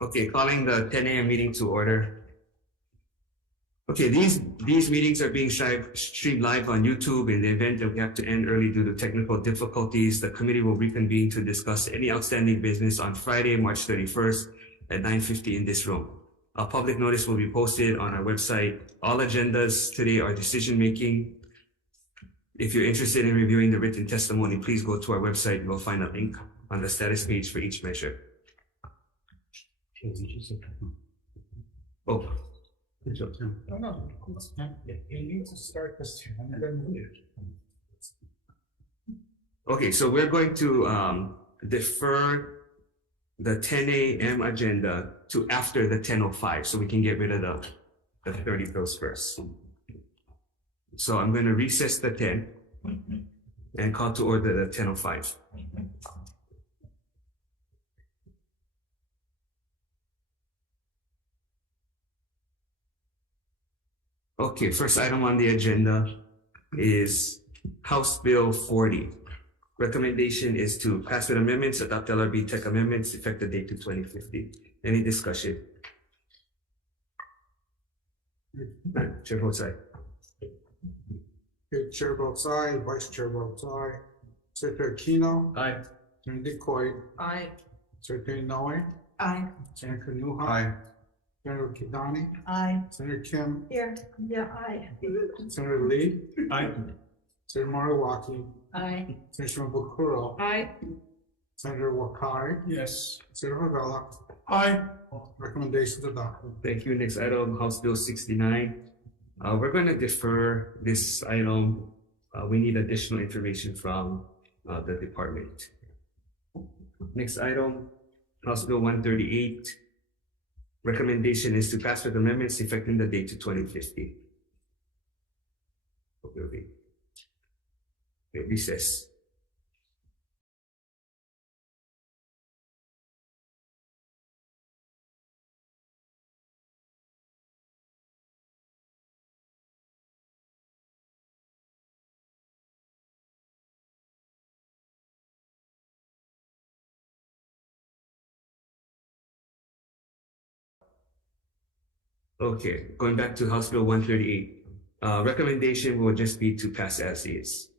Okay, calling the 10 a.m. meeting to order. Okay, these meetings are being streamed live on YouTube. In the event that we have to end early due to technical difficulties, the committee will reconvene to discuss any outstanding business on Friday, March 31st at 9:50 in this room. A public notice will be posted on our website. All agendas today are decision-making. If you're interested in reviewing the written testimony, please go to our website. You will find a link on the status page for each measure. Oh. No, you need to start this and then mute. Okay, so we're going to defer the 10 a.m. agenda to after the 10:05, so we can get rid of the 30 bills first. So I'm going to recess the 10 and call to order the 10:05. Okay, first item on the agenda is House Bill 40. Recommendation is to pass with amendments, adopt LRB tech amendments, effective date to 2050. Any discussion? Chair votes aye. Okay, Chair votes aye, Vice Chair votes aye. Secretary Kino. Aye. Senator Decoy. Aye. Secretary Noe. Aye. Senator Newhouse. Aye. Senator Kidani. Aye. Senator Kim. Here. Yeah, aye. Senator Lee. Aye. Senator Mariwaki. Aye. Senator Bukuro. Aye. Senator Wakai. Yes. Senator Havella. Aye. Recommendations adopted. Thank you. Next item, House Bill 69. We're going to defer this item. We need additional information from the department. Next item, House Bill 138. Recommendation is to pass with amendments effecting the date to 2050. Okay. Recess. Okay, going back to House Bill 138. Recommendation will just be to pass as is.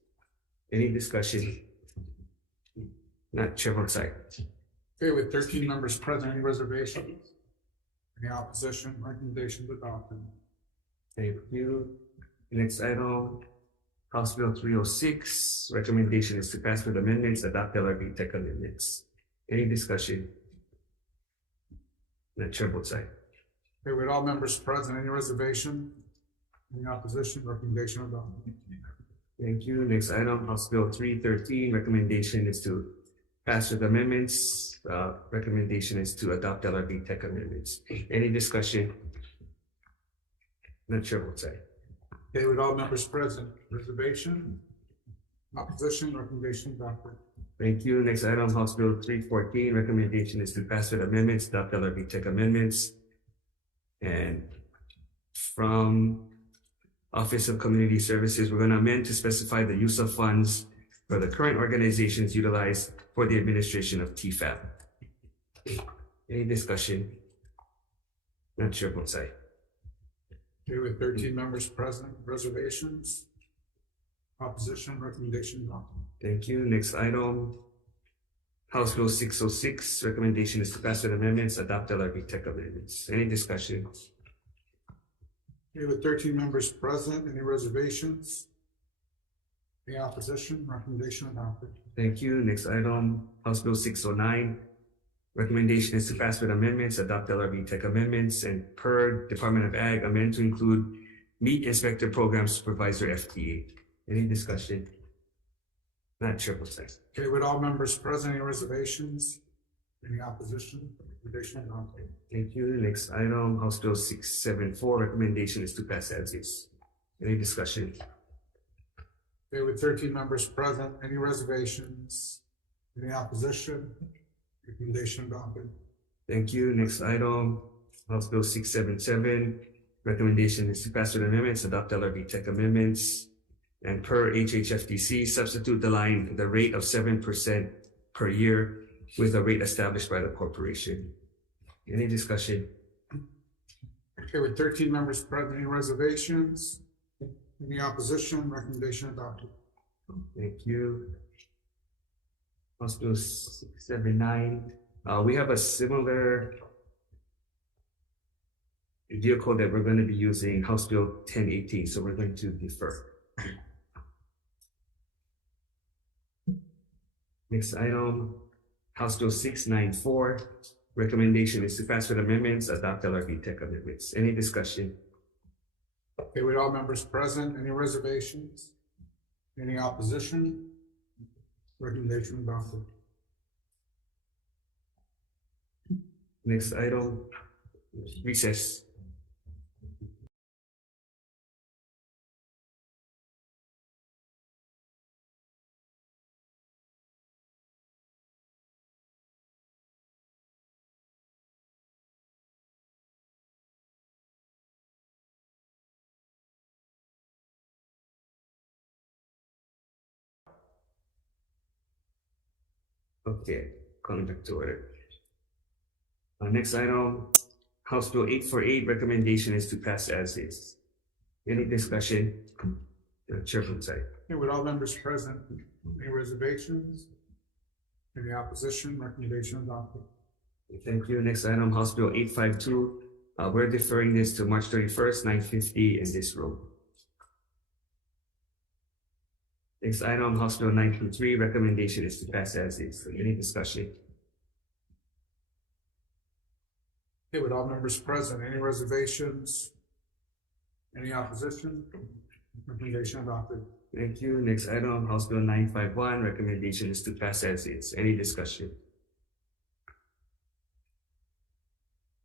Any discussion? Not Chair votes aye. Okay, with 13 members present, any reservations? Any opposition? Recommendations adopted. Thank you. Next item, House Bill 306. Recommendation is to pass with amendments, adopt LRB tech amendments. Any discussion? Not Chair votes aye. Okay, with all members present, any reservation? Any opposition? Recommendation adopted. Thank you. Next item, House Bill 313. Recommendation is to pass with amendments. Recommendation is to adopt LRB tech amendments. Any discussion? Not Chair votes aye. Okay, with all members present, reservation? Opposition? Recommendation adopted. Thank you. Next item, House Bill 314. Recommendation is to pass with amendments, adopt LRB tech amendments. And from Office of Community Services, we're going to amend to specify the use of funds for the current organizations utilized for the administration of TFAP. Any discussion? Not Chair votes aye. Okay, with 13 members present, reservations? Opposition? Recommendation adopted. Thank you. Next item, House Bill 606. Recommendation is to pass with amendments, adopt LRB tech amendments. Any discussion? Okay, with 13 members present, any reservations? Any opposition? Recommendation adopted. Thank you. Next item, House Bill 609. Recommendation is to pass with amendments, adopt LRB tech amendments, and per Department of Ag, amend to include Meat Inspector Program Supervisor FTA. Any discussion? Not Chair votes aye. Okay, with all members present, any reservations? Any opposition? Recommendation adopted. Thank you. Next item, House Bill 674. Recommendation is to pass as is. Any discussion? Okay, with 13 members present, any reservations? Any opposition? Recommendation adopted. Thank you. Next item, House Bill 677. Recommendation is to pass with amendments, adopt LRB tech amendments, and per HHFDC, substitute the rate of 7% per year with a rate established by the corporation. Any discussion? Okay, with 13 members present, any reservations? Any opposition? Recommendation adopted. Thank you. House Bill 679. We have a similar vehicle that we're going to be using, House Bill 1018, so we're going to defer. Next item, House Bill 694. Recommendation is to pass with amendments, adopt LRB tech amendments. Any discussion? Okay, with all members present, any reservations? Any opposition? Recommendation adopted. Next item, recess. Okay, coming back to order. Next item, House Bill 848, recommendation is to pass as is. Any discussion? Chair from side. Okay, with all members present, any reservations? Any opposition? Recommendation adopted. Thank you. Next item, House Bill 852. We're deferring this to March 31st, 9:50 in this room. Next item, House Bill 923, recommendation is to pass as is. Any discussion? Okay, with all members present, any reservations? Any opposition? Recommendation adopted. Thank you. Next item, House Bill 951, recommendation is to pass as is. Any discussion?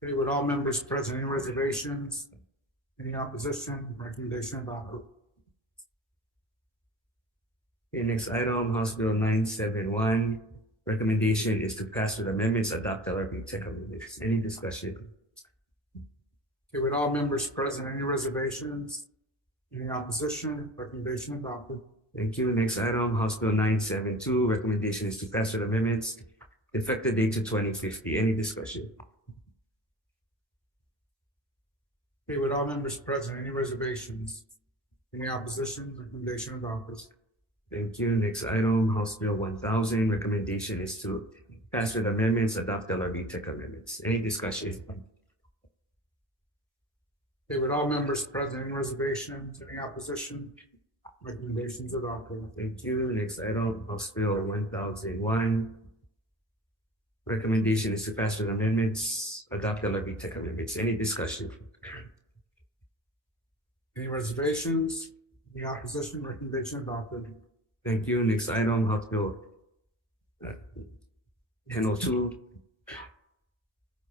Okay, with all members present, any reservations? Any opposition? Recommendation adopted. Okay, next item, House Bill 971, recommendation is to pass with amendments, adopt LRB tech amendments. Any discussion? Okay, with all members present, any reservations? Any opposition? Recommendation adopted. Thank you. Next item, House Bill 972, recommendation is to pass with amendments, effective date to 2050. Any discussion? Okay, with all members present, any reservations? Any opposition? Recommendation adopted. Thank you. Next item, House Bill 1000, recommendation is to pass with amendments, adopt LRB tech amendments. Any discussion? Okay, with all members present, any reservations? Any opposition? Recommendations adopted. Thank you. Next item, House Bill 1001, recommendation is to pass with amendments, adopt LRB tech amendments. Any discussion? Any reservations? Any opposition? Recommendation adopted. Thank you. Next item, House Bill 1002.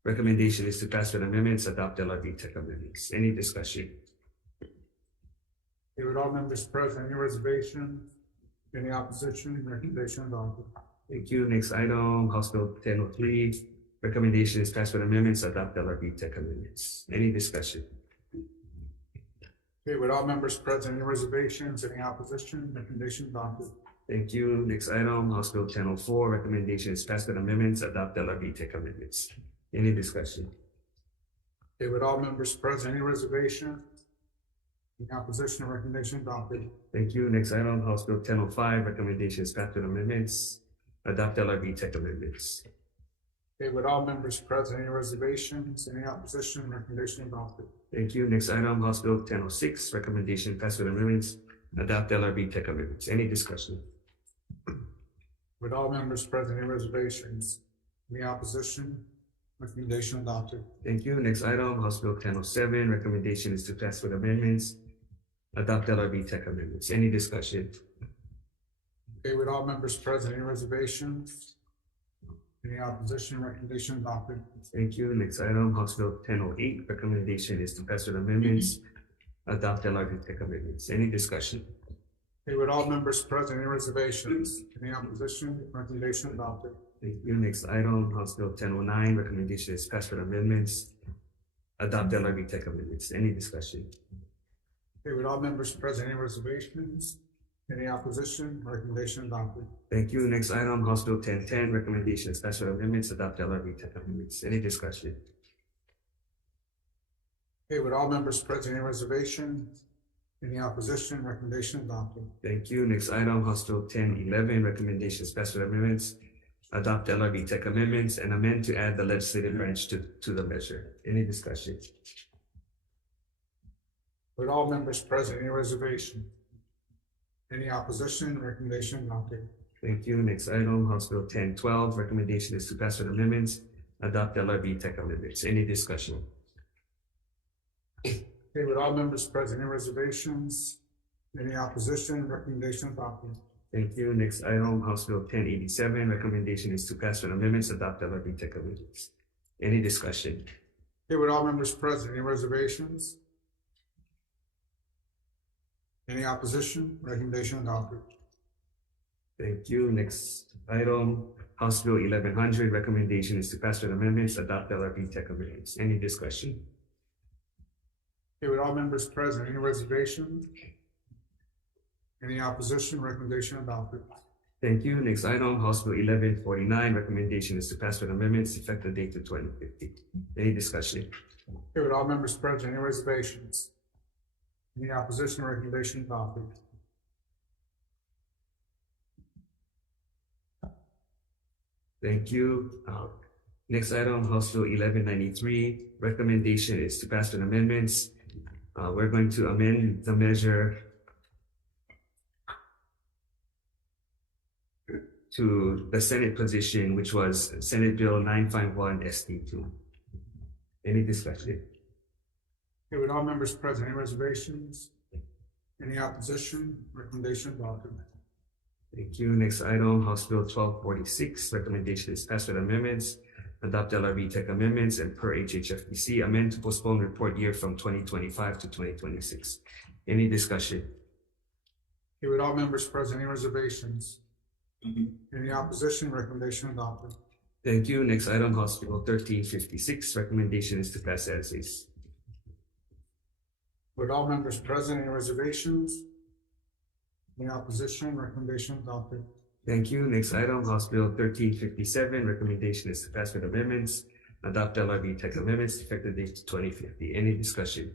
Recommendation is to pass with amendments, adopt LRB tech amendments. Any discussion? Okay, with all members present, any reservations? Any opposition? Recommendation adopted. Thank you. Next item, House Bill 1003. Recommendation is pass with amendments, adopt LRB tech amendments. Any discussion? Okay, with all members present, any reservations? Any opposition? Recommendation adopted. Thank you. Next item, House Bill 1004. Recommendation is pass with amendments, adopt LRB tech amendments. Any discussion? Okay, with all members present, any reservation? Any opposition? Recommendation adopted. Thank you. Next item, House Bill 1005. Recommendation is pass with amendments, adopt LRB tech amendments. Okay, with all members present, any reservations? Any opposition? Recommendation adopted. Thank you. Next item, House Bill 1006. Recommendation pass with amendments, adopt LRB tech amendments. Any discussion? With all members present, any reservations? Any opposition? Recommendation adopted. Thank you. Next item, House Bill 1007. Recommendation is to pass with amendments, adopt LRB tech amendments. Any discussion? Okay, with all members present, any reservations? Any opposition? Recommendation adopted. Thank you. Next item, House Bill 1008. Recommendation is to pass with amendments, adopt LRB tech amendments. Any discussion? Okay, with all members present, any reservations? Any opposition? Recommendation adopted. Thank you. Next item, House Bill 1009. Recommendation is pass with amendments, adopt LRB tech amendments. Any discussion? Okay, with all members present, any reservations? Any opposition? Recommendation adopted. Thank you. Next item, House Bill 1010. Recommendation is pass with amendments, adopt LRB tech amendments. Any discussion? Okay, would all members present any reservation? Any opposition? Recommendation adopted. Thank you. Next item, House Bill 1011, recommendations passed with amendments. Adopt LRB tech amendments and amend to add the legislative branch to the measure. Any discussion? Would all members present any reservation? Any opposition? Recommendation adopted. Thank you. Next item, House Bill 1012, recommendation is to pass with amendments. Adopt LRB tech amendments. Any discussion? Okay, would all members present any reservations? Any opposition? Recommendation adopted. Thank you. Next item, House Bill 1087, recommendation is to pass with amendments. Adopt LRB tech amendments. Any discussion? Okay, would all members present any reservations? Any opposition? Recommendation adopted. Thank you. Next item, House Bill 1100, recommendation is to pass with amendments. Adopt LRB tech amendments. Any discussion? Okay, would all members present any reservations? Any opposition? Recommendation adopted. Thank you. Next item, House Bill 1149, recommendation is to pass with amendments, effective date to 2050. Any discussion? Okay, would all members present any reservations? Any opposition? Recommendation adopted. Thank you. Next item, House Bill 1193, recommendation is to pass with amendments. We're going to amend the measure to the Senate position, which was Senate Bill 951 ST2. Any discussion? Okay, would all members present any reservations? Any opposition? Recommendation adopted. Thank you. Next item, House Bill 1246, recommendation is passed with amendments. Adopt LRB tech amendments and per HHFPC, amend to postpone report year from 2025 to 2026. Any discussion? Okay, would all members present any reservations? Any opposition? Recommendation adopted. Thank you. Next item, House Bill 1356, recommendation is to pass as is. Would all members present any reservations? Any opposition? Recommendation adopted. Thank you. Next item, House Bill 1357, recommendation is to pass with amendments. Adopt LRB tech amendments, effective date to 2050. Any discussion?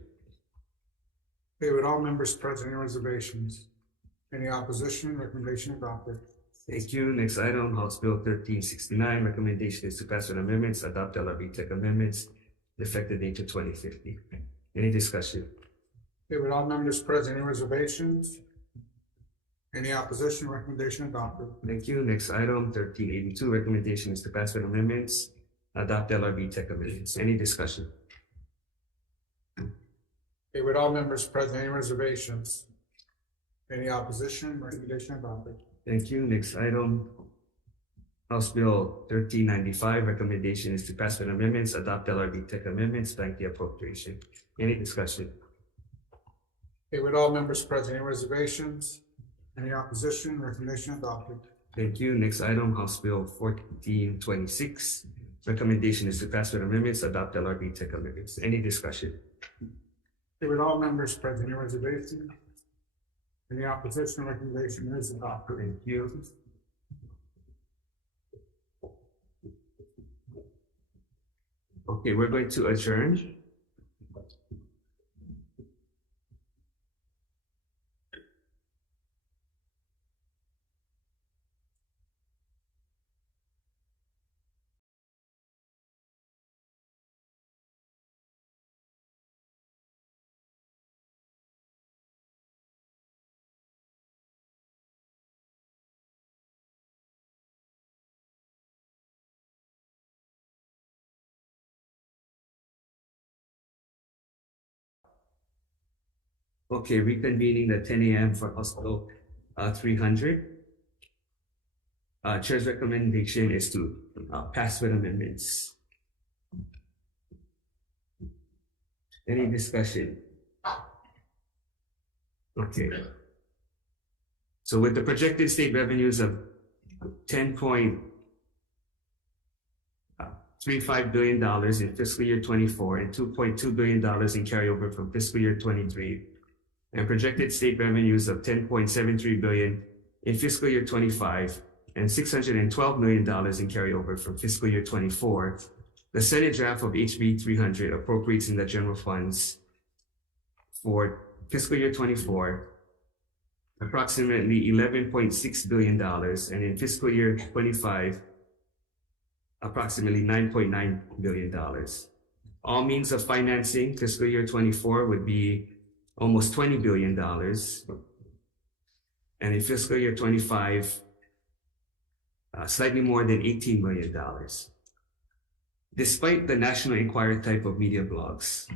Okay, would all members present any reservations? Any opposition? Recommendation adopted. Thank you. Next item, House Bill 1369, recommendation is to pass with amendments. Adopt LRB tech amendments, effective date to 2050. Any discussion? Okay, would all members present any reservations? Any opposition? Recommendation adopted. Thank you. Next item, 1382, recommendation is to pass with amendments. Adopt LRB tech amendments. Any discussion? Okay, would all members present any reservations? Any opposition? Recommendation adopted. Thank you. Next item, House Bill 1395, recommendation is to pass with amendments. Adopt LRB tech amendments, bank the appropriation. Any discussion? Okay, would all members present any reservations? Any opposition? Recommendation adopted. Thank you. Next item, House Bill 1426, recommendation is to pass with amendments. Adopt LRB tech amendments. Any discussion? Okay, would all members present any reservations? Any opposition? Recommendation is adopted. Thank you. Okay, we're going to adjourn. Okay, reconvening at 10 a.m. for House Bill 300. Chair's recommendation is to pass with amendments. Any discussion? Okay. So with the projected state revenues of $10.35 billion in fiscal year 24 and $2.2 billion in carryover from fiscal year 23, and projected state revenues of $10.73 billion in fiscal year 25 and $612 million in carryover from fiscal year 24, the Senate draft of HB 300 appropriates in the general funds for fiscal year 24, approximately $11.6 billion, and in fiscal year 25, approximately $9.9 billion. All means of financing, fiscal year 24 would be almost $20 billion. And in fiscal year 25, slightly more than $18 million. Despite the National Enquirer type of media blogs,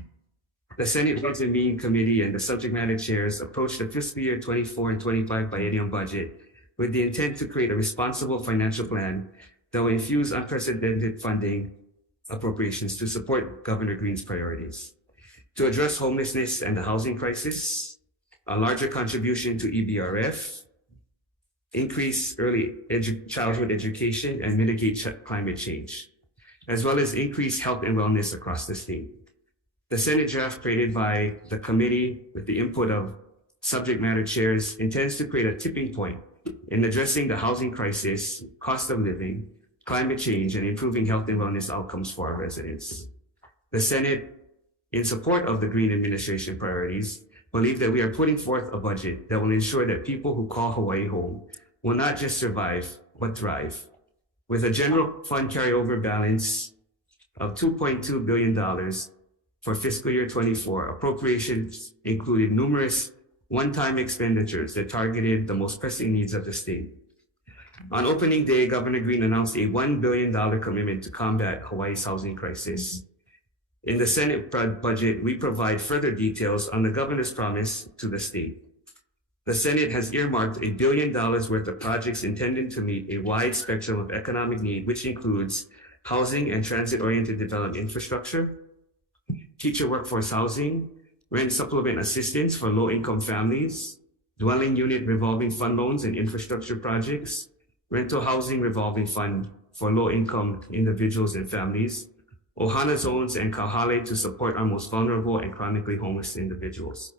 the Senate Ways and Means Committee and the subject matter chairs approached the fiscal year 24 and 25 biennium budget with the intent to create a responsible financial plan that will infuse unprecedented funding appropriations to support Governor Green's priorities. To address homelessness and the housing crisis, a larger contribution to EBRF, increase early childhood education, and mitigate climate change, as well as increase health and wellness across the state. The Senate draft created by the committee with the input of subject matter chairs intends to create a tipping point in addressing the housing crisis, cost of living, climate change, and improving health and wellness outcomes for our residents. The Senate, in support of the Green administration priorities, believe that we are putting forth a budget that will ensure that people who call Hawaii home will not just survive, but thrive. With a general fund carryover balance of $2.2 billion for fiscal year 24, appropriations included numerous one-time expenditures that targeted the most pressing needs of the state. On opening day, Governor Green announced a $1 billion commitment to combat Hawaii's housing crisis. In the Senate budget, we provide further details on the governor's promise to the state. The Senate has earmarked $1 billion worth of projects intended to meet a wide spectrum of economic need, which includes housing and transit-oriented development infrastructure, teacher workforce housing, rent supplement assistance for low-income families, dwelling unit revolving fund loans and infrastructure projects, rental housing revolving fund for low-income individuals and families, ohana zones and kahale to support our most vulnerable and chronically homeless individuals.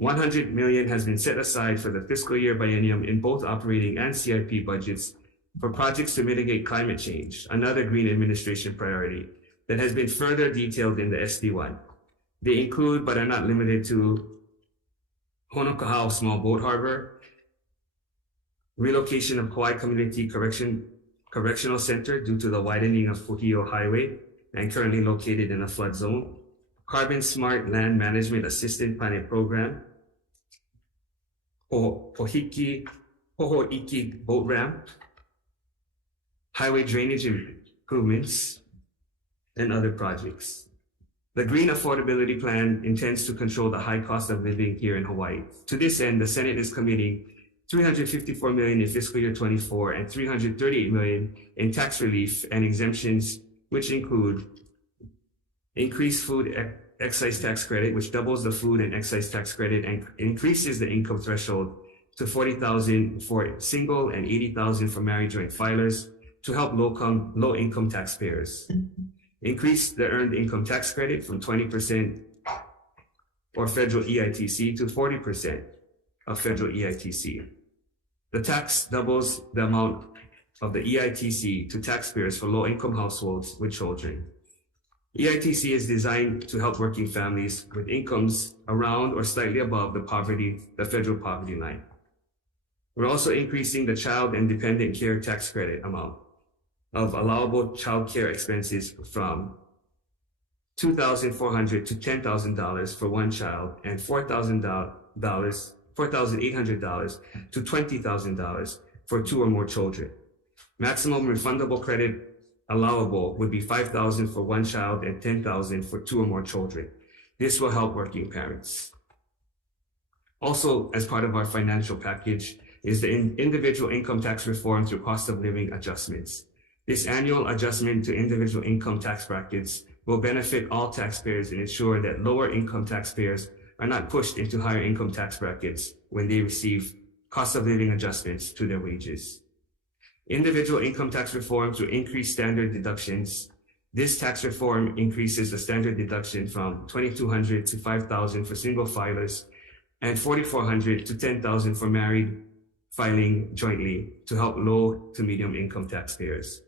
$100 million has been set aside for the fiscal year biennium in both operating and CIP budgets for projects to mitigate climate change, another Green administration priority that has been further detailed in the SD1. They include, but are not limited to, Honokahau Small Boat Harbor, relocation of Kauai Community Correctional Center due to the widening of Puhio Highway and currently located in a flood zone, Carbon Smart Land Management Assistant Planet Program, Poho'iki Boat Ramp, highway drainage improvements, and other projects. The Green Affordability Plan intends to control the high cost of living here in Hawaii. To this end, the Senate is committing $354 million in fiscal year 24 and $338 million in tax relief and exemptions, which include increased food excise tax credit, which doubles the food and excise tax credit and increases the income threshold to $40,000 for single and $80,000 for married joint filers to help low-income taxpayers. Increase the earned income tax credit from 20% or federal EITC to 40% of federal EITC. The tax doubles the amount of the EITC to taxpayers for low-income households with children. EITC is designed to help working families with incomes around or slightly above the federal poverty line. We're also increasing the child and dependent care tax credit amount of allowable child care expenses from $2,400 to $10,000 for one child and $4,800 to $20,000 for two or more children. Maximum refundable credit allowable would be $5,000 for one child and $10,000 for two or more children. This will help working parents. Also, as part of our financial package is the individual income tax reform through cost of living adjustments. This annual adjustment to individual income tax brackets will benefit all taxpayers and ensure that lower income taxpayers are not pushed into higher income tax brackets when they receive cost of living adjustments to their wages. Individual income tax reform through increased standard deductions. This tax reform increases the standard deduction from $2,200 to $5,000 for single filers and $4,400 to $10,000 for married filing jointly to help low to medium income taxpayers.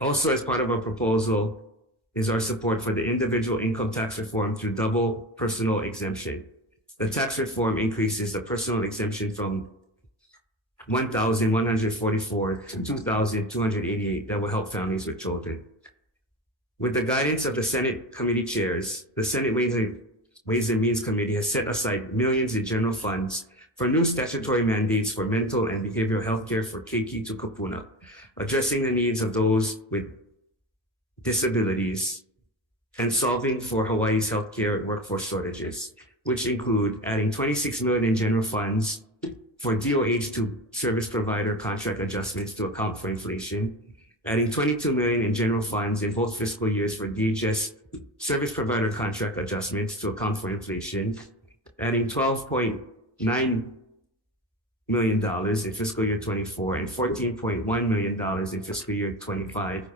Also, as part of our proposal is our support for the individual income tax reform through double personal exemption. The tax reform increases the personal exemption from 1,144 to 2,288 that will help families with children. With the guidance of the Senate committee chairs, the Senate Ways and Means Committee has set aside millions in general funds for new statutory mandates for mental and behavioral health care for Keiki to Kapuna, addressing the needs of those with disabilities and solving for Hawaii's healthcare workforce shortages, which include adding 26 million in general funds for DOH to service provider contract adjustments to account for inflation, adding 22 million in general funds in both fiscal years for DHS service provider contract adjustments to account for inflation, adding $12.9 million in fiscal year 24 and $14.1 million in fiscal year 25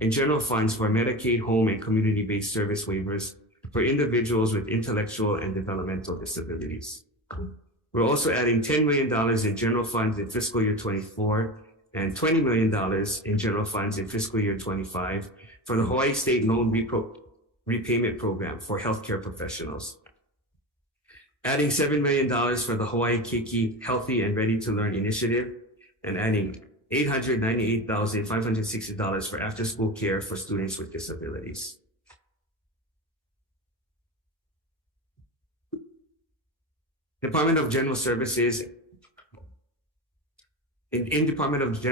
in general funds for Medicaid, home, and community-based service waivers for individuals with intellectual and developmental disabilities. We're also adding $10 million in general funds in fiscal year 24 and $20 million in general funds in fiscal year 25 for the Hawaii State Loan Repayment Program for healthcare professionals. Adding $7 million for the Hawaii Keiki Healthy and Ready to Learn initiative, and adding $898,560 for after-school care for students with disabilities. Department of General Services. In Department of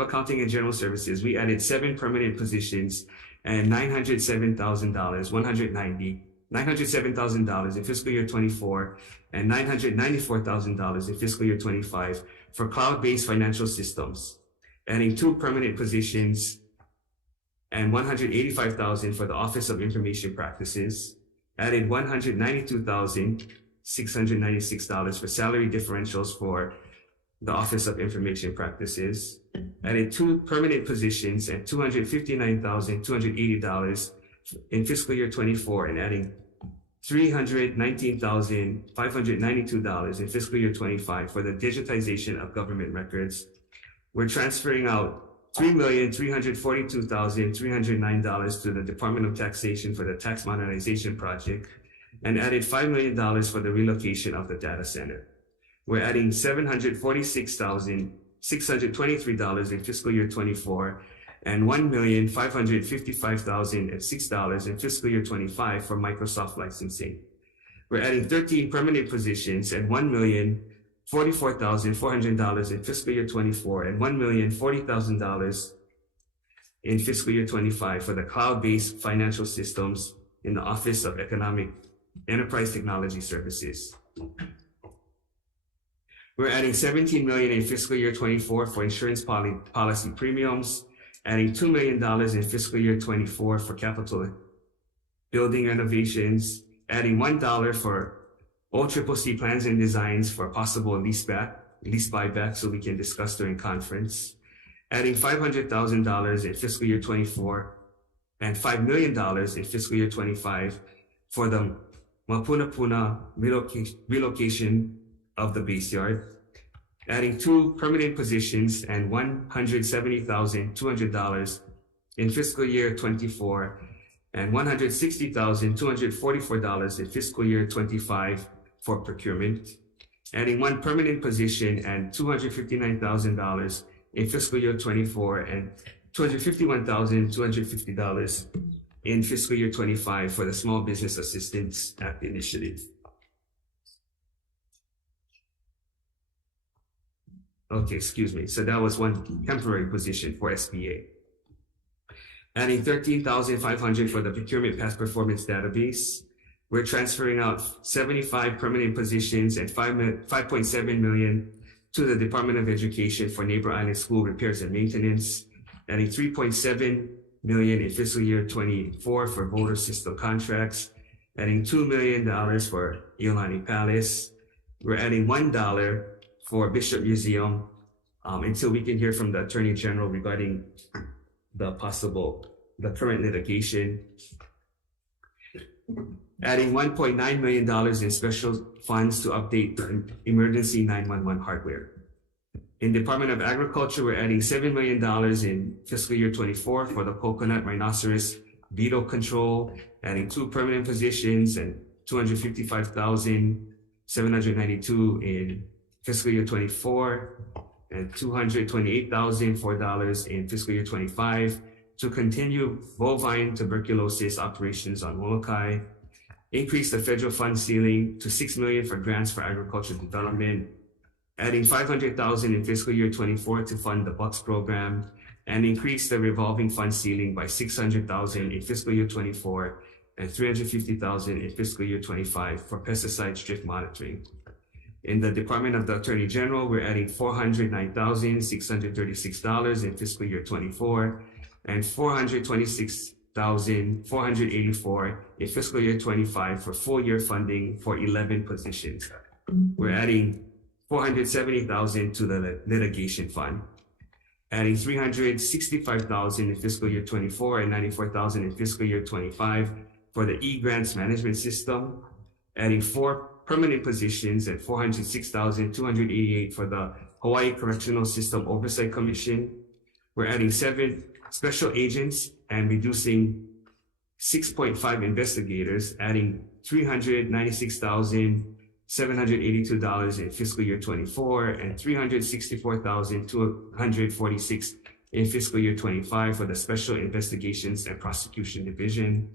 Accounting and General Services, we added 7 permanent positions and $907,000 in fiscal year 24 and $994,000 in fiscal year 25 for cloud-based financial systems, adding 2 permanent positions and $185,000 for the Office of Information Practices, added $192,696 for salary differentials for the Office of Information Practices, added 2 permanent positions and $259,280 in fiscal year 24, and adding $319,592 in fiscal year 25 for the digitization of government records. We're transferring out $3,342,309 to the Department of Taxation for the Tax Modernization Project, and added $5 million for the relocation of the data center. We're adding $746,623 in fiscal year 24 and $1,555,006 in fiscal year 25 for Microsoft licensing. We're adding 13 permanent positions and $1,044,400 in fiscal year 24 and $1,040,000 in fiscal year 25 for the cloud-based financial systems in the Office of Enterprise Technology Services. We're adding $17 million in fiscal year 24 for insurance policy premiums, adding $2 million in fiscal year 24 for capital building renovations, adding $1 for OCCC plans and designs for possible lease buyback so we can discuss during conference, adding $500,000 in fiscal year 24 and $5 million in fiscal year 25 for the Mapunapuna relocation of the base yard, adding 2 permanent positions and $170,200 in fiscal year 24 and $160,244 in fiscal year 25 for procurement, adding 1 permanent position and $259,000 in fiscal year 24 and $251,250 in fiscal year 25 for the Small Business Assistance Act initiative. Okay, excuse me. So that was 1 temporary position for SBA. Adding $13,500 for the procurement past performance database. We're transferring out 75 permanent positions and $5.7 million to the Department of Education for Neighbor Island School repairs and maintenance. Adding $3.7 million in fiscal year 24 for voter system contracts. Adding $2 million for Iolani Palace. We're adding $1 for Bishop Museum until we can hear from the Attorney General regarding the current litigation. Adding $1.9 million in special funds to update the emergency 911 hardware. In Department of Agriculture, we're adding $7 million in fiscal year 24 for the coconut rhinoceros beetle control, adding 2 permanent positions and $255,792 in fiscal year 24 and $228,004 in fiscal year 25 to continue bovine tuberculosis operations on Molokai, increase the federal fund ceiling to $6 million for grants for agricultural development, adding $500,000 in fiscal year 24 to fund the Bucks program, and increase the revolving fund ceiling by $600,000 in fiscal year 24 and $350,000 in fiscal year 25 for pesticide drift monitoring. In the Department of the Attorney General, we're adding $409,636 in fiscal year 24 and $426,484 in fiscal year 25 for full year funding for 11 positions. We're adding $470,000 to the litigation fund, adding $365,000 in fiscal year 24 and $94,000 in fiscal year 25 for the e-grants management system, adding 4 permanent positions and $406,288 for the Hawai'i Correctional System Oversight Commission. We're adding 7 special agents and reducing 6.5 investigators, adding $396,782 in fiscal year 24 and $364,246 in fiscal year 25 for the Special Investigations and Prosecution Division.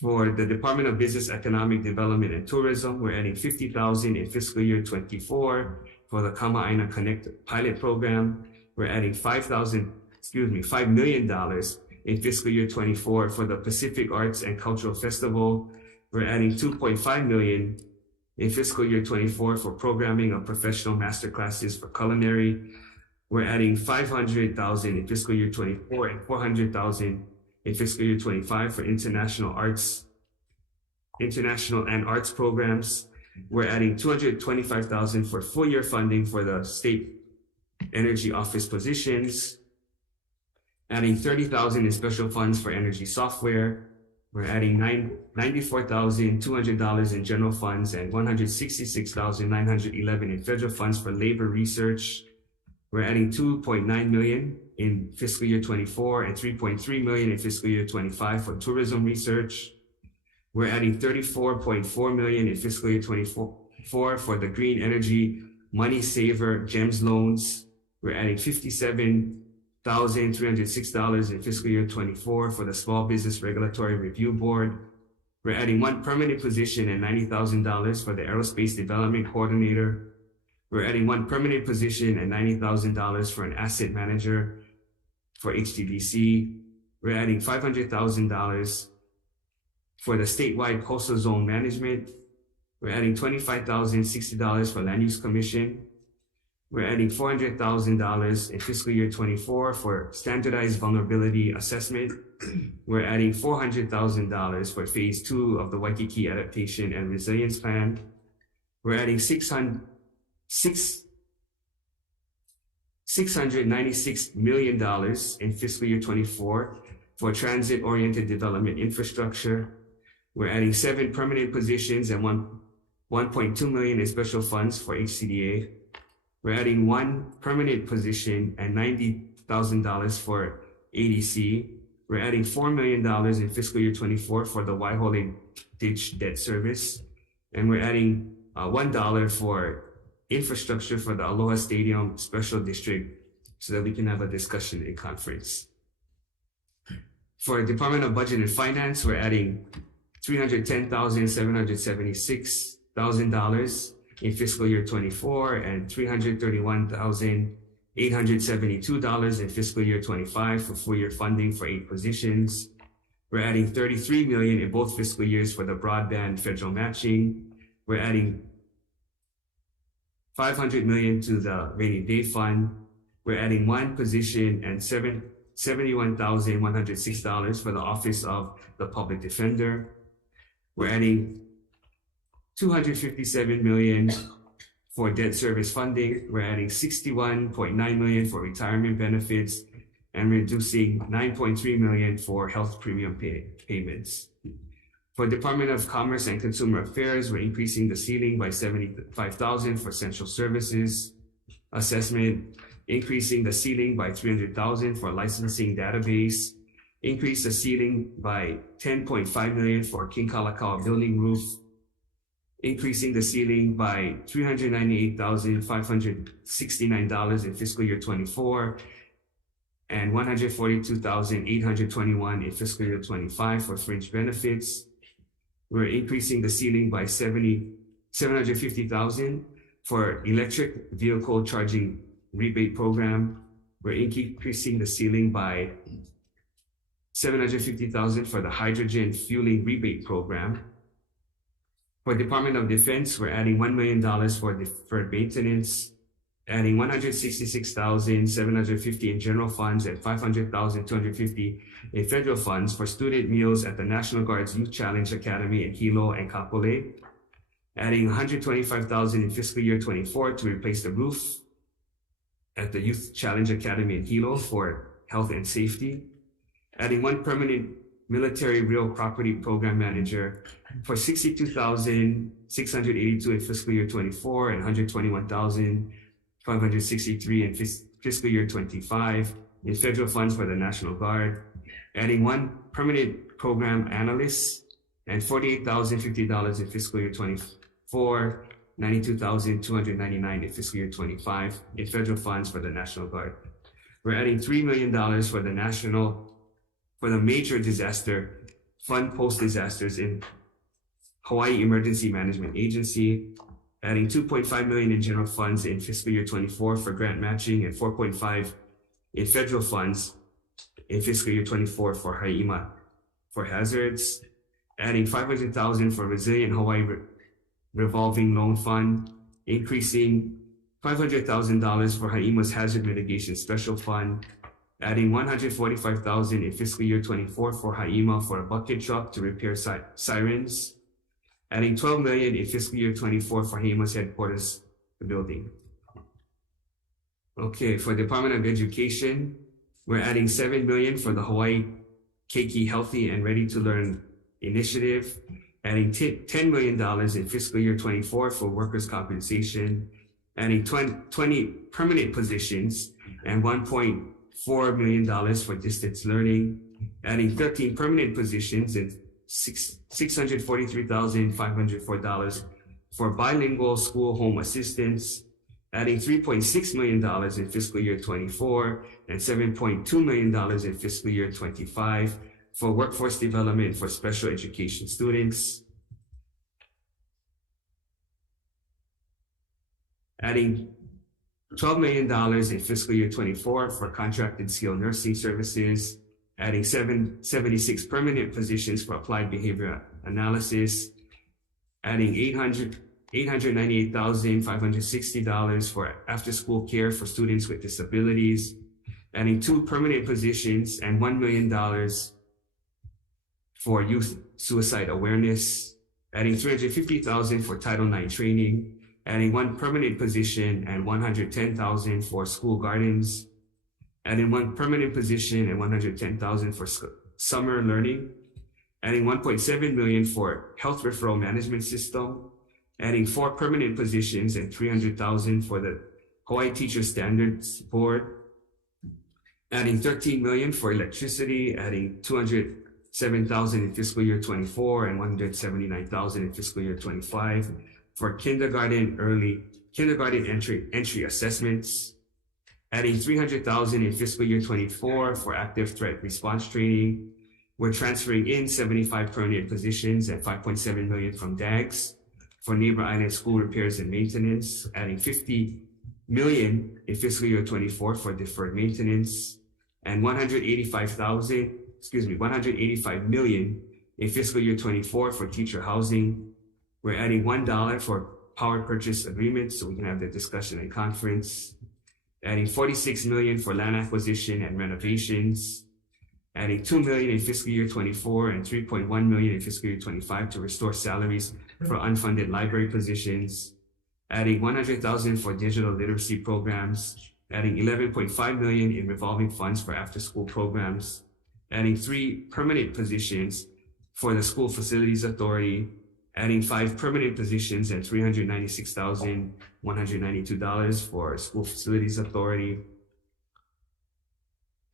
For the Department of Business, Economic Development and Tourism, we're adding $50,000 in fiscal year 24 for the Kama'aina Connect pilot program. We're adding $5 million in fiscal year 24 for the Pacific Arts and Cultural Festival. We're adding $2.5 million in fiscal year 24 for programming of professional master classes for culinary. We're adding $500,000 in fiscal year 24 and $400,000 in fiscal year 25 for international and arts programs. We're adding $225,000 for full year funding for the state energy office positions, adding $30,000 in special funds for energy software. We're adding $94,200 in general funds and $166,911 in federal funds for labor research. We're adding $2.9 million in fiscal year 24 and $3.3 million in fiscal year 25 for tourism research. We're adding $34.4 million in fiscal year 24 for the green energy money saver GEMS loans. We're adding $57,306 in fiscal year 24 for the Small Business Regulatory Review Board. We're adding 1 permanent position and $90,000 for the Aerospace Development Coordinator. We're adding 1 permanent position and $90,000 for an asset manager for HTDC. We're adding $500,000 for the statewide coastal zone management. We're adding $25,060 for Land Use Commission. We're adding $400,000 in fiscal year 24 for standardized vulnerability assessment. We're adding $400,000 for phase 2 of the Waikiki Adaptation and Resilience Plan. We're adding $696 million in fiscal year 24 for transit-oriented development infrastructure. We're adding 7 permanent positions and $1.2 million in special funds for HCDA. We're adding 1 permanent position and $90,000 for ADC. We're adding $4 million in fiscal year 24 for the Waiholei Ditch Debt Service. And we're adding $1 for infrastructure for the Aloha Stadium Special District so that we can have a discussion in conference. For Department of Budget and Finance, we're adding $310,776,000 in fiscal year 24 and $331,872 in fiscal year 25 for full year funding for 8 positions. We're adding $33 million in both fiscal years for the broadband federal matching. We're adding $500 million to the rainy day fund. We're adding 1 position and $71,106 for the Office of the Public Defender. We're adding $257 million for debt service funding. We're adding $61.9 million for retirement benefits and reducing $9.3 million for health premium payments. For Department of Commerce and Consumer Affairs, we're increasing the ceiling by $75,000 for essential services. assessment, increasing the ceiling by $300,000 for licensing database, increase the ceiling by $10.5 million for King Kalakaua building roof, increasing the ceiling by $398,569 in fiscal year 24, and $142,821 in fiscal year 25 for fringe benefits. We're increasing the ceiling by $750,000 for electric vehicle charging rebate program. We're increasing the ceiling by $750,000 for the hydrogen fueling rebate program. For Department of Defense, we're adding $1 million for deferred maintenance, adding $166,750 in general funds and $500,250 in federal funds for student meals at the National Guard's Youth Challenge Academy in Hilo and Kapolei, adding $125,000 in fiscal year 24 to replace the roof at the Youth Challenge Academy in Hilo for health and safety, adding one permanent military real property program manager for $62,682 in fiscal year 24 and $121,563 in fiscal year 25 in federal funds for the National Guard, adding one permanent program analyst and $48,050 in fiscal year 24, $92,299 in fiscal year 25 in federal funds for the National Guard. We're adding $3 million for the major disaster fund post-disasters in Hawai'i Emergency Management Agency, adding $2.5 million in general funds in fiscal year 24 for grant matching and $4.5 in federal funds in fiscal year 24 for Ha'ima for hazards, adding $500,000 for Resilient Hawaii Revolving Loan Fund, increasing $500,000 for Ha'ima's Hazard Mitigation Special Fund, adding $145,000 in fiscal year 24 for Ha'ima for a bucket truck to repair sirens, adding $12 million in fiscal year 24 for Ha'ima's headquarters building. Okay, for Department of Education, we're adding $7 million for the Hawaii Keiki Healthy and Ready to Learn initiative, adding $10 million in fiscal year 24 for workers' compensation, adding 20 permanent positions and $1.4 million for distance learning, adding 13 permanent positions and $643,504 for bilingual school home assistance, adding $3.6 million in fiscal year 24 and $7.2 million in fiscal year 25 for workforce development for special education students, adding $12 million in fiscal year 24 for contracted skilled nursing services, adding 76 permanent positions for applied behavior analysis, adding $898,560 for after-school care for students with disabilities, adding 2 permanent positions and $1 million for youth suicide awareness, adding $350,000 for Title IX training, adding 1 permanent position and $110,000 for school gardens, adding 1 permanent position and $110,000 for summer learning, adding $1.7 million for health referral management system, adding 4 permanent positions and $300,000 for the Hawaii Teacher Standards Board, adding $13 million for electricity, adding $207,000 in fiscal year 24 and $179,000 in fiscal year 25 for kindergarten entry assessments, adding $300,000 in fiscal year 24 for active threat response training. We're transferring in 75 permanent positions and $5.7 million from DAGs for Neighbor Island school repairs and maintenance, adding $50 million in fiscal year 24 for deferred maintenance, and $185 million in fiscal year 24 for teacher housing. We're adding $1 for power purchase agreements so we can have the discussion and conference, adding $46 million for land acquisition and renovations, adding $2 million in fiscal year 24 and $3.1 million in fiscal year 25 to restore salaries for unfunded library positions, adding $100,000 for digital literacy programs, adding $11.5 million in revolving funds for after-school programs, adding 3 permanent positions for the School Facilities Authority, adding 5 permanent positions and $396,192 for School Facilities Authority,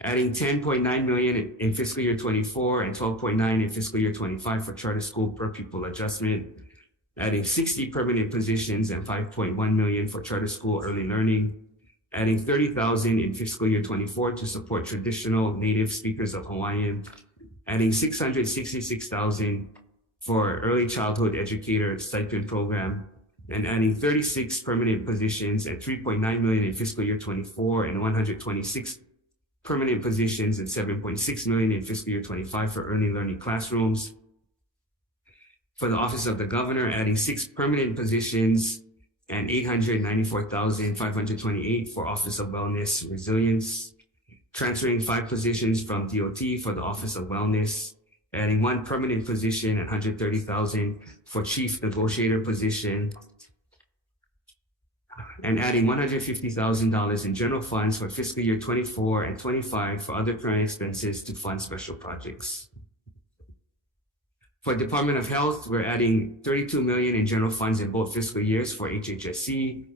adding $10.9 million in fiscal year 24 and $12.9 in fiscal year 25 for charter school per pupil adjustment, adding 60 permanent positions and $5.1 million for charter school early learning, adding $30,000 in fiscal year 24 to support traditional native speakers of Hawaiian, adding $666,000 for early childhood educator stipend program, and adding 36 permanent positions and $3.9 million in fiscal year 24 and 126 permanent positions and $7.6 million in fiscal year 25 for early learning classrooms. For the Office of the Governor, adding 6 permanent positions and $894,528 for Office of Wellness Resilience, transferring 5 positions from DOT for the Office of Wellness, adding 1 permanent position and $130,000 for Chief Negotiator position, and adding $150,000 in general funds for fiscal year 24 and 25 for other current expenses to fund special projects. For Department of Health, we're adding $32 million in general funds in both fiscal years for HHSC,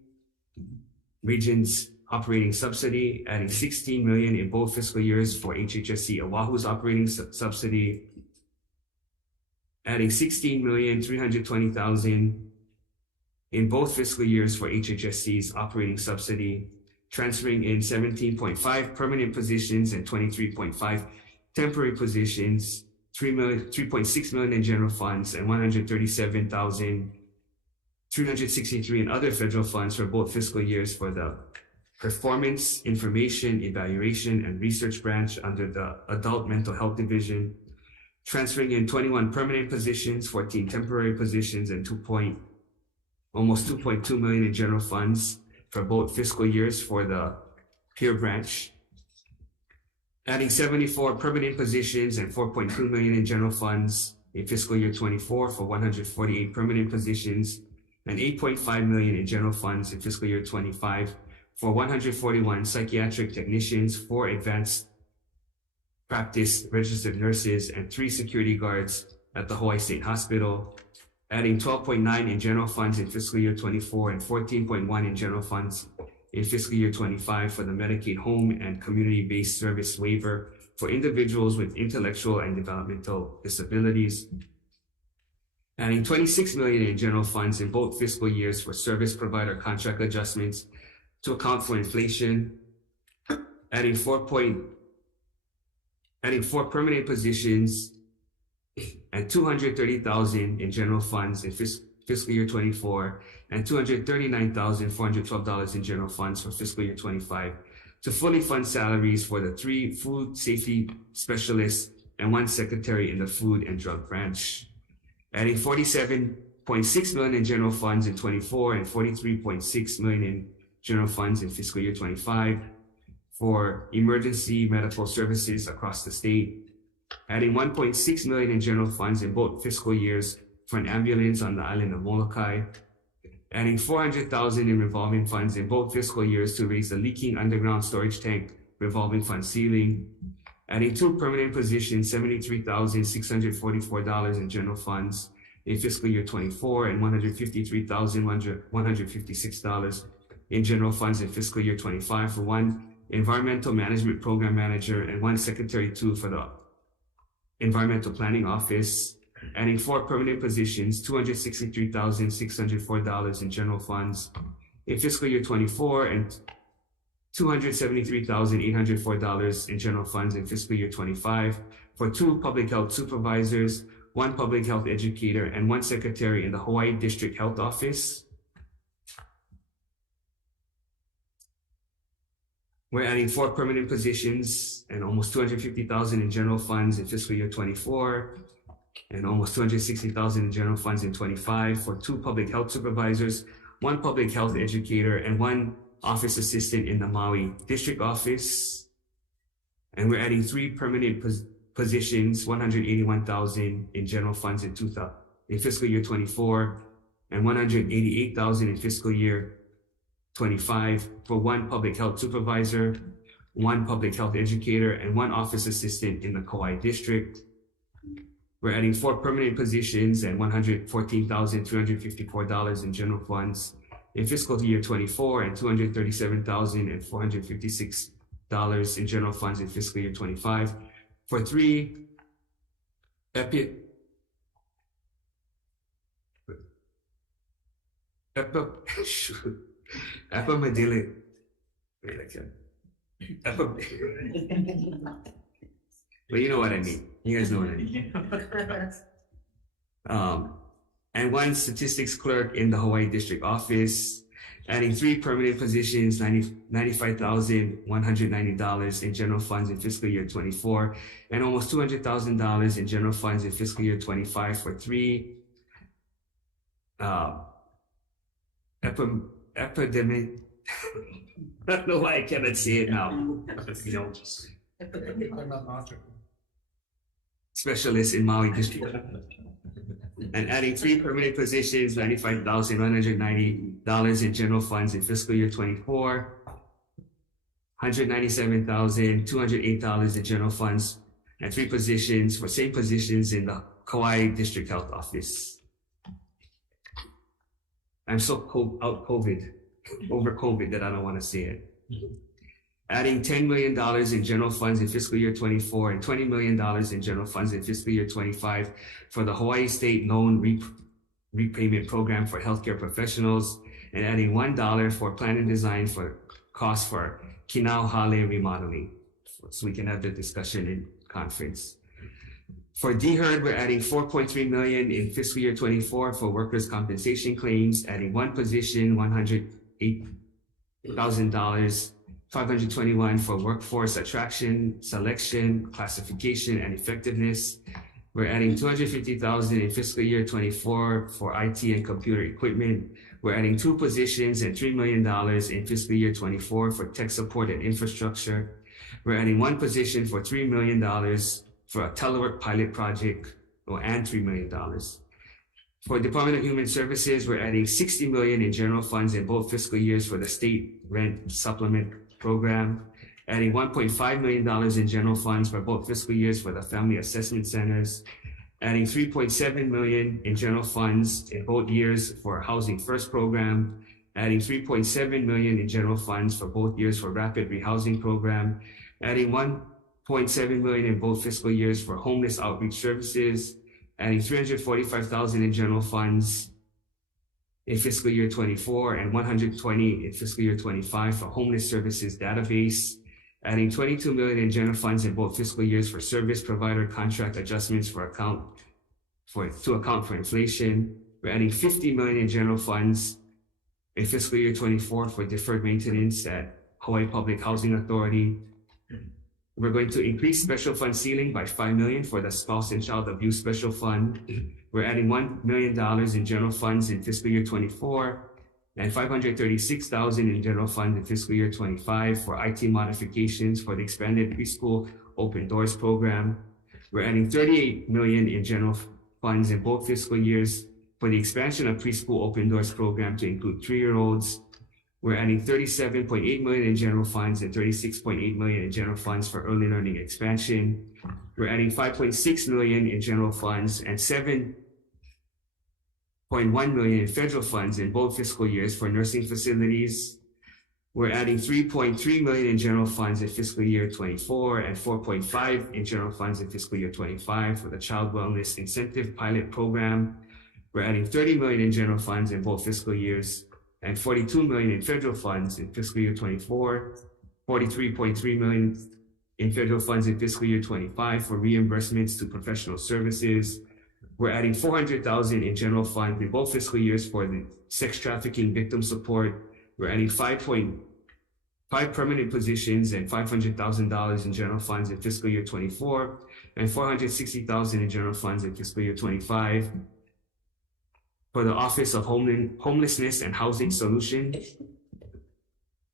Regions Operating Subsidy, adding $16 million in both fiscal years for HHSC Oahu's Operating Subsidy, adding $16,320,000 in both fiscal years for HHSC's Operating Subsidy, transferring in 17.5 permanent positions and 23.5 temporary positions, $3.6 million in general funds, and $137,363 in other federal funds for both fiscal years for the Performance, Information, Evaluation, and Research branch under the Adult Mental Health Division, transferring in 21 permanent positions, 14 temporary positions, and almost $2.2 million in general funds for both fiscal years for the Peer branch, adding 74 permanent positions and $4.2 million in general funds in fiscal year 24 for 148 permanent positions, and $8.5 million in general funds in fiscal year 25 for 141 psychiatric technicians, 4 advanced practice registered nurses, and 3 security guards at the Hawaii State Hospital, adding $12.9 in general funds in fiscal year 24 and $14.1 in general funds in fiscal year 25 for the Medicaid Home and Community-Based Service Waiver for individuals with intellectual and developmental disabilities, adding $26 million in general funds in both fiscal years for service provider contract adjustments to account for inflation, adding 4 permanent positions and $230,000 in general funds in fiscal year 24 and $239,412 in general funds for fiscal year 25 to fully fund salaries for the 3 food safety specialists and 1 secretary in the Food and Drug branch, adding $47.6 million in general funds in 24 and $43.6 million in general funds in fiscal year 25 for emergency medical services across the state, adding $1.6 million in general funds in both fiscal years for an ambulance on the island of Molokai, adding $400,000 in revolving funds in both fiscal years to raise the leaking underground storage tank revolving fund ceiling, adding 2 permanent positions, $73,644 in general funds in fiscal year 24 and $153,156 in general funds in fiscal year 25 for 1 environmental management program manager and 1 secretary 2 for the environmental planning office, adding 4 permanent positions, $263,604 in general funds in fiscal year 24 and $273,804 in general funds in fiscal year 25 for 2 public health supervisors, 1 public health educator, and 1 secretary in the Hawaii District Health Office. We're adding 4 permanent positions and almost $250,000 in general funds in fiscal year 24 and almost $260,000 in general funds in 25 for 2 public health supervisors, 1 public health educator, and 1 office assistant in the Maui District Office. And we're adding 3 permanent positions, $181,000 in general funds in fiscal year 24 and $188,000 in fiscal year 25 for 1 public health supervisor, 1 public health educator, and 1 office assistant in the Kauai District. We're adding 4 permanent positions and $114,354 in general funds in fiscal year 24 and $237,456 in general funds in fiscal year 25 for 3 epidemic. Wait, I can't. But you know what I mean. You guys know what I mean. And 1 statistics clerk in the Hawaii district office, adding 3 permanent positions, $95,190 in general funds in fiscal year 24, and almost $200,000 in general funds in fiscal year 25 for 3 epidemic. I don't know why I cannot say it now. You know, specialists in Maui district. And adding 3 permanent positions, $95,190 in general funds in fiscal year 24, $197,208 in general funds, and 3 positions for same positions in the Kauai District Health Office. I'm so over COVID that I don't want to say it. Adding $10 million in general funds in fiscal year 24 and $20 million in general funds in fiscal year 25 for the Hawaii State Loan Repayment Program for healthcare professionals, and adding $1 for plan and design for costs for Kinau Hale remodeling, so we can have the discussion in conference. For DHERD, we're adding $4.3 million in fiscal year 24 for workers' compensation claims, adding 1 position, $108,000, $521 for workforce attraction, selection, classification, and effectiveness. We're adding $250,000 in fiscal year 24 for IT and computer equipment. We're adding 2 positions and $3 million in fiscal year 24 for tech support and infrastructure. We're adding 1 position for $3 million for a telework pilot project, and $3 million. For Department of Human Services, we're adding $60 million in general funds in both fiscal years for the state rent supplement program, adding $1.5 million in general funds for both fiscal years for the family assessment centers, adding $3.7 million in general funds in both years for Housing First program, adding $3.7 million in general funds for both years for Rapid Rehousing program, adding $1.7 million in both fiscal years for Homeless Outreach Services, adding $345,000 in general funds in fiscal year 24 and $120 in fiscal year 25 for Homeless Services Database, adding $22 million in general funds in both fiscal years for service provider contract adjustments to account for inflation. We're adding $50 million in general funds in fiscal year 24 for deferred maintenance at Hawaii Public Housing Authority. We're going to increase special fund ceiling by $5 million for the Spouse and Child Abuse Special Fund. We're adding $1 million in general funds in fiscal year 24 and $536,000 in general funds in fiscal year 25 for IT modifications for the expanded preschool Open Doors program. We're adding $38 million in general funds in both fiscal years for the expansion of preschool Open Doors program to include 3-year-olds. We're adding $37.8 million in general funds and $36.8 million in general funds for early learning expansion. We're adding $5.6 million in general funds and $7.1 million in federal funds in both fiscal years for nursing facilities. We're adding $3.3 million in general funds in fiscal year 24 and $4.5 in general funds in fiscal year 25 for the Child Wellness Incentive Pilot Program. We're adding $30 million in general funds in both fiscal years and $42 million in federal funds in fiscal year 24, $43.3 million in federal funds in fiscal year 25 for reimbursements to professional services. We're adding $400,000 in general funds in both fiscal years for the sex trafficking victim support. We're adding 5 permanent positions and $500,000 in general funds in fiscal year 24 and $460,000 in general funds in fiscal year 25. For the Office of Homelessness and Housing Solutions,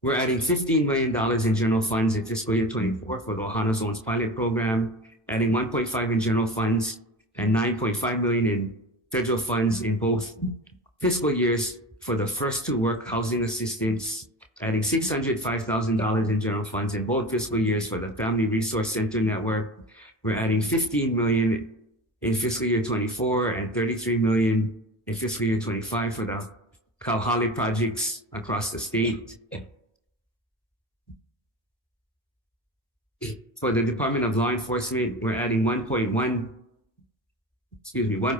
we're adding $15 million in general funds in fiscal year 24 for the Ohana Zones Pilot Program, adding $1.5 in general funds and $9.5 million in federal funds in both fiscal years for the First to Work Housing Assistance, adding $605,000 in general funds in both fiscal years for the Family Resource Center Network. We're adding $15 million in fiscal year 24 and $33 million in fiscal year 25 for the Kauhale projects across the state. For the Department of Law Enforcement, we're adding one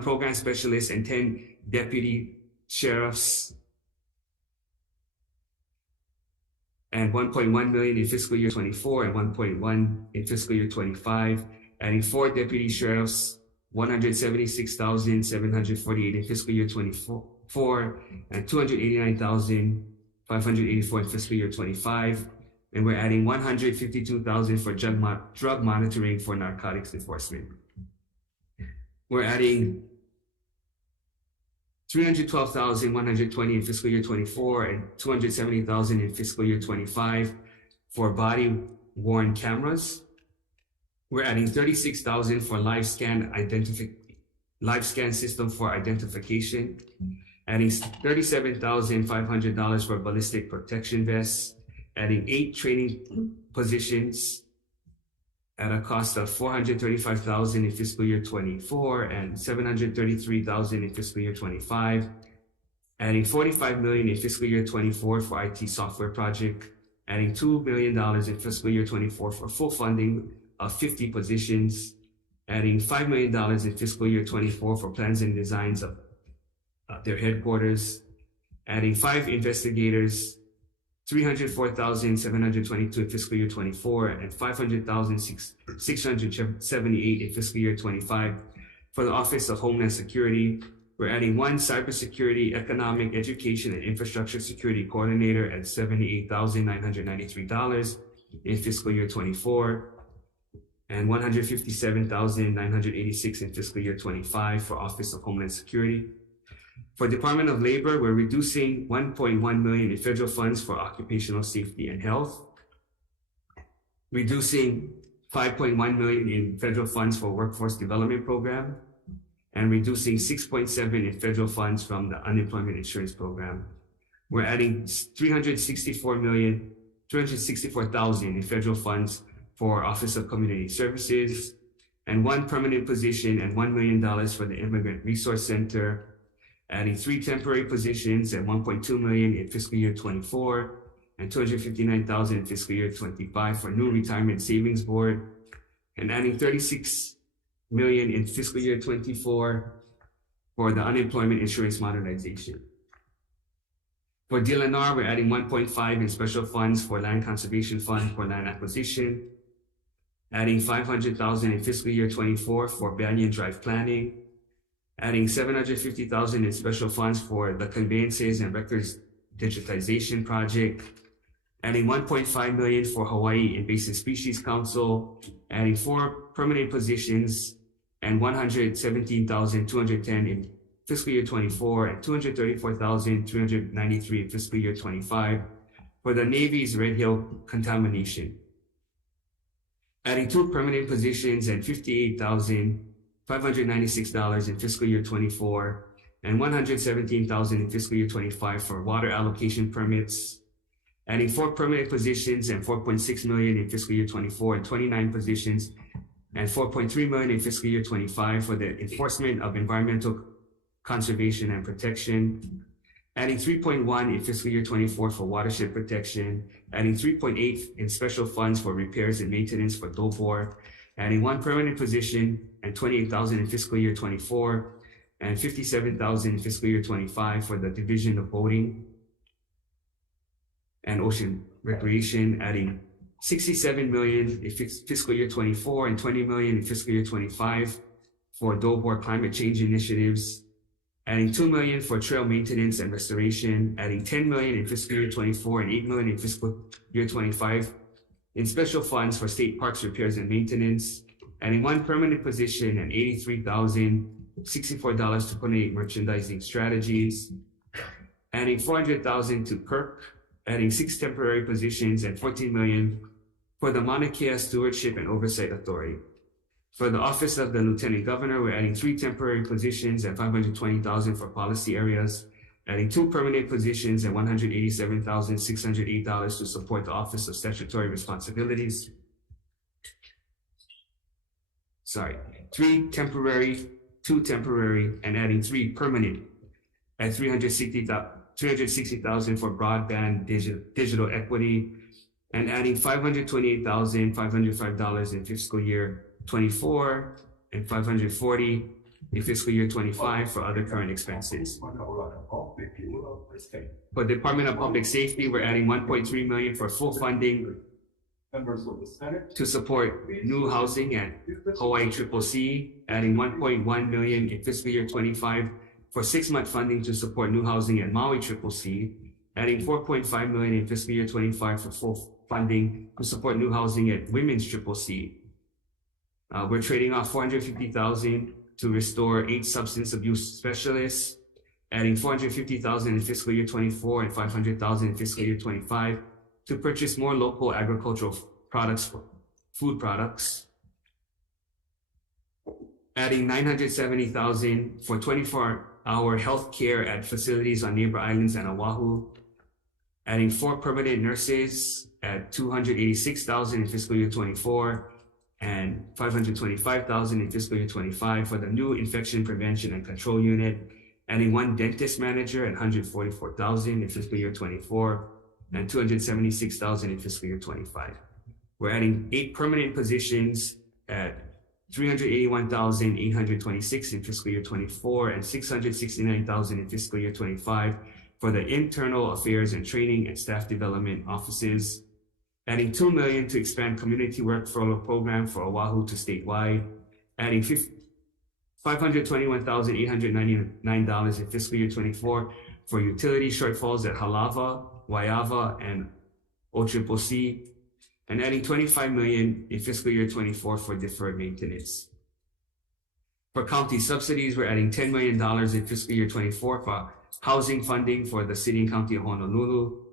program specialist and 10 deputy sheriffs, and $1.1 million in fiscal year 24 and 1.1 in fiscal year 25, adding 4 deputy sheriffs, $176,748 in fiscal year 24, and $289,584 in fiscal year 25. And we're adding $152,000 for drug monitoring for narcotics enforcement. We're adding $312,120 in fiscal year 24 and $270,000 in fiscal year 25 for body-worn cameras. We're adding $36,000 for live scan system for identification, adding $37,500 for ballistic protection vests, adding 8 training positions at a cost of $435,000 in fiscal year 24 and $733,000 in fiscal year 25, adding $45 million in fiscal year 24 for IT software project, adding $2 million in fiscal year 24 for full funding of 50 positions, adding $5 million in fiscal year 24 for plans and designs of their headquarters, adding 5 investigators, $304,722 in fiscal year 24 and $500,678 in fiscal year 25 for the Office of Homeland Security. We're adding 1 cybersecurity, economic, education, and infrastructure security coordinator at $78,993 in fiscal year 24 and $157,986 in fiscal year 25 for Office of Homeland Security. For Department of Labor, we're reducing $1.1 million in federal funds for occupational safety and health, reducing $5.1 million in federal funds for workforce development program, and reducing $6.7 million in federal funds from the unemployment insurance program. We're adding $364,000 in federal funds for Office of Community Services, and 1 permanent position and $1 million for the Immigrant Resource Center, adding 3 temporary positions and $1.2 million in fiscal year 24 and $259,000 in fiscal year 25 for new retirement savings board, and adding $36 million in fiscal year 24 for the unemployment insurance modernization. For DLNR, we're adding 1.5 in special funds for land conservation fund for land acquisition, adding $500,000 in fiscal year 24 for Banyan Drive planning, adding $750,000 in special funds for the conveyances and records digitization project, adding $1.5 million for Hawai'i Invasive Species Council, adding 4 permanent positions and $117,210 in fiscal year 24 and $234,393 in fiscal year 25 for the Navy's Red Hill contamination, adding 2 permanent positions and $58,596 in fiscal year 24 and $117,000 in fiscal year 25 for water allocation permits, adding 4 permanent positions and $4.6 million in fiscal year 24 and 29 positions and $4.3 million in fiscal year 25 for the enforcement of environmental conservation and protection, adding 3.1 in fiscal year 24 for watershed protection, adding 3.8 in special funds for repairs and maintenance for Dobor, adding 1 permanent position and $28,000 in fiscal year 24 and $57,000 in fiscal year 25 for the Division of Boating and Ocean Recreation, adding $67 million in fiscal year 24 and $20 million in fiscal year 25 for Dobor climate change initiatives, adding $2 million for trail maintenance and restoration, adding $10 million in fiscal year 24 and $8 million in fiscal year 25 in special funds for state parks repairs and maintenance, adding 1 permanent position and $83,064 to coordinate merchandising strategies, adding $400,000 to Kirk, adding 6 temporary positions and $14 million for the Mauna Kea Stewardship and Oversight Authority. For the Office of the Lieutenant Governor, we're adding 3 temporary positions and $520,000 for policy areas, adding 2 permanent positions and $187,608 to support the Office of Statutory Responsibilities. 3 temporary, 2 temporary, and adding 3 permanent at $360,000 for broadband digital equity, and adding $528,505 in fiscal year 24 and $540 in fiscal year 25 for other current expenses. For the Department of Public Safety, we're adding $1.3 million for full funding to support new housing at Hawaii CCC, adding $1.1 million in fiscal year 25 for 6-month funding to support new housing at Maui CCC, adding $4.5 million in fiscal year 25 for full funding to support new housing at Women's CCC. We're trading off $450,000 to restore 8 substance abuse specialists, adding $450,000 in fiscal year 24 and $500,000 in fiscal year 25 to purchase more local agricultural products, food products, adding $970,000 for 24-hour health care at facilities on neighbor islands and Oahu, adding 4 permanent nurses at $286,000 in fiscal year 24 and $525,000 in fiscal year 25 for the new infection prevention and control unit, adding 1 dentist manager at $144,000 in fiscal year 24 and $276,000 in fiscal year 25. We're adding 8 permanent positions at $381,826 in fiscal year 24 and $669,000 in fiscal year 25 for the internal affairs and training and staff development offices, adding $2 million to expand community work furlough program for Oahu to statewide, adding $521,899 in fiscal year 24 for utility shortfalls at Halava, Waiava, and OCCC, and adding $25 million in fiscal year 24 for deferred maintenance. For county subsidies, we're adding $10 million in fiscal year 24 for housing funding for the city and county of Honolulu.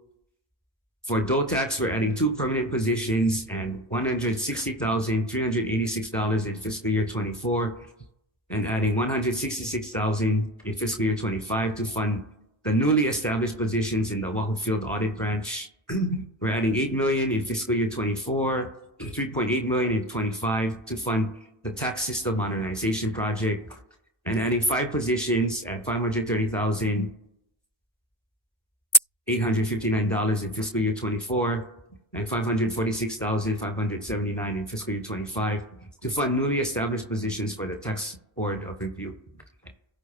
For DOTAX, we're adding 2 permanent positions and $160,386 in fiscal year 24, and adding $166,000 in fiscal year 25 to fund the newly established positions in the Oahu Field Audit Branch. We're adding $8 million in fiscal year 24, $3.8 million in 25 to fund the tax system modernization project, and adding 5 positions at $530,859 in fiscal year 24 and $546,579 in fiscal year 25 to fund newly established positions for the Tax Board of Review.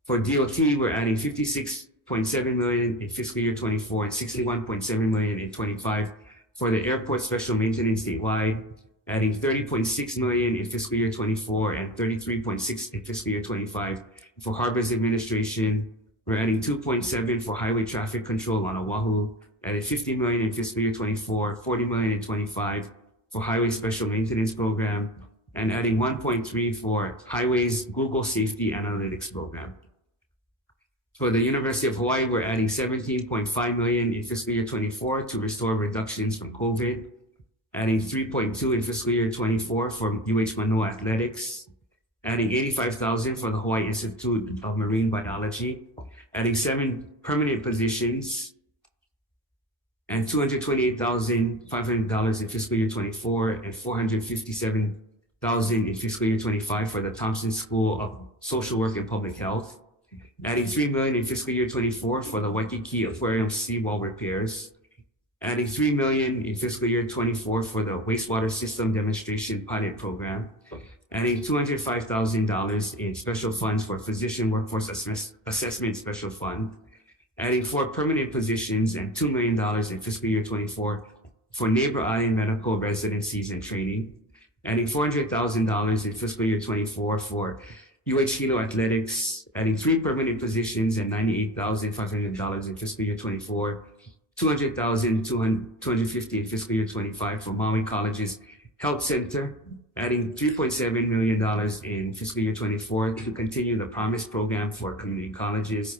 For DOT, we're adding $56.7 million in fiscal year 24 and $61.7 million in 25 for the airport special maintenance statewide, adding $30.6 million in fiscal year 24 and $33.6 in fiscal year 25 for harbors administration. We're adding $2.7 for highway traffic control on Oahu, added $50 million in fiscal year 24, $40 million in 25 for highway special maintenance program, and adding $1.3 for highways Google safety analytics program. For the University of Hawaii, we're adding $17.5 million in fiscal year 24 to restore reductions from COVID, adding $3.2 in fiscal year 24 for UH Manoa Athletics, adding $85,000 for the Hawaii Institute of Marine Biology, adding 7 permanent positions, and $228,500 in fiscal year 24 and $457,000 in fiscal year 25 for the Thompson School of Social Work and Public Health, adding $3 million in fiscal year 24 for the Waikiki Aquarium seawall repairs, adding $3 million in fiscal year 24 for the wastewater system demonstration pilot program, adding $205,000 in special funds for physician workforce assessment special fund, adding 4 permanent positions and $2 million in fiscal year 24 for neighbor island medical residencies and training, adding $400,000 in fiscal year 24 for UH Hilo Athletics, adding 3 permanent positions and $98,500 in fiscal year 24, $200,250 in fiscal year 25 for Maui College's Health Center, adding $3.7 million in fiscal year 24 to continue the Promise program for community colleges,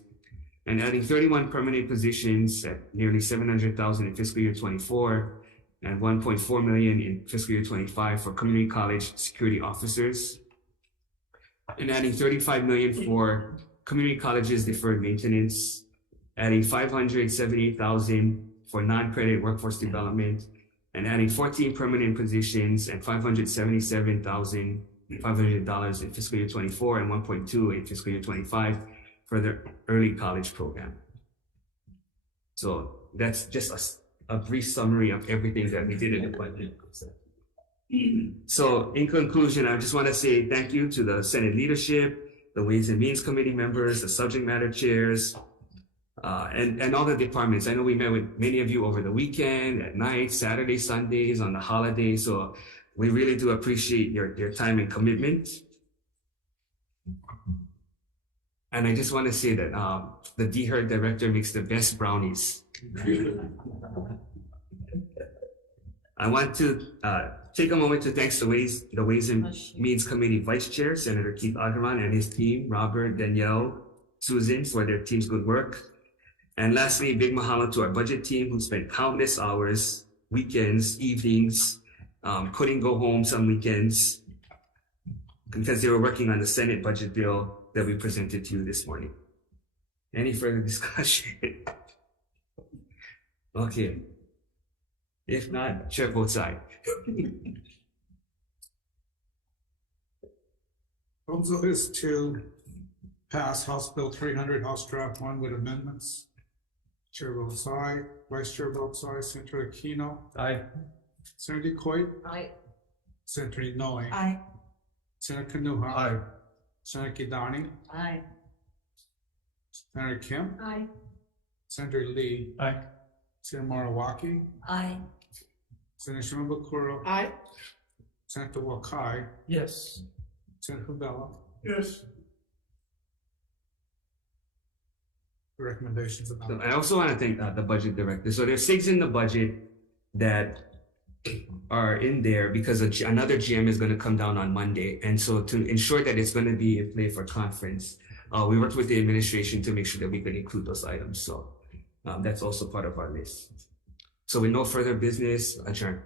and adding 31 permanent positions at nearly $700,000 in fiscal year 24 and $1.4 million in fiscal year 25 for community college security officers, and adding $35 million for community colleges deferred maintenance, adding $578,000 for non-credit workforce development, and adding 14 permanent positions and $577,900 $500 in fiscal year 24 and 1.2 in fiscal year 25 for the early college program. So that's just a brief summary of everything that we did in the budget. So in conclusion, I just want to say thank you to the Senate leadership, the Ways and Means Committee members, the subject matter chairs, and all the departments. I know we met with many of you over the weekend, at night, Saturday, Sundays, on the holidays. So we really do appreciate your time and commitment. And I just want to say that the DEFER director makes the best brownies. I want to take a moment to thank the Ways and Means Committee Vice Chair, Senator Keith Agarwal, and his team, Robert, Danielle, Susan, for their team's good work. And lastly, big mahalo to our budget team who spent countless hours, weekends, evenings, couldn't go home some weekends because they were working on the Senate budget bill that we presented to you this morning. Any further discussion? Okay. If not, chair votes aye. Proposal is to pass House Bill 300, House Draft 1 with amendments. Chair votes aye. Vice Chair votes aye. Senator Aquino. Aye. Senator Coit. Aye. Senator Inoue. Aye. Senator Kanuha. Aye. Senator Kidani. Aye. Senator Kim. Aye. Senator Lee. Aye. Senator Morawaki. Aye. Senator Shimabukuro. Aye. Senator Wakai. Yes. Senator Bella. Yes. The recommendations about. So I also want to thank the budget director. So there's things in the budget that are in there because another GM is going to come down on Monday. And so to ensure that it's going to be in play for conference, we worked with the administration to make sure that we could include those items. So that's also part of our list. So with no further business, adjourn.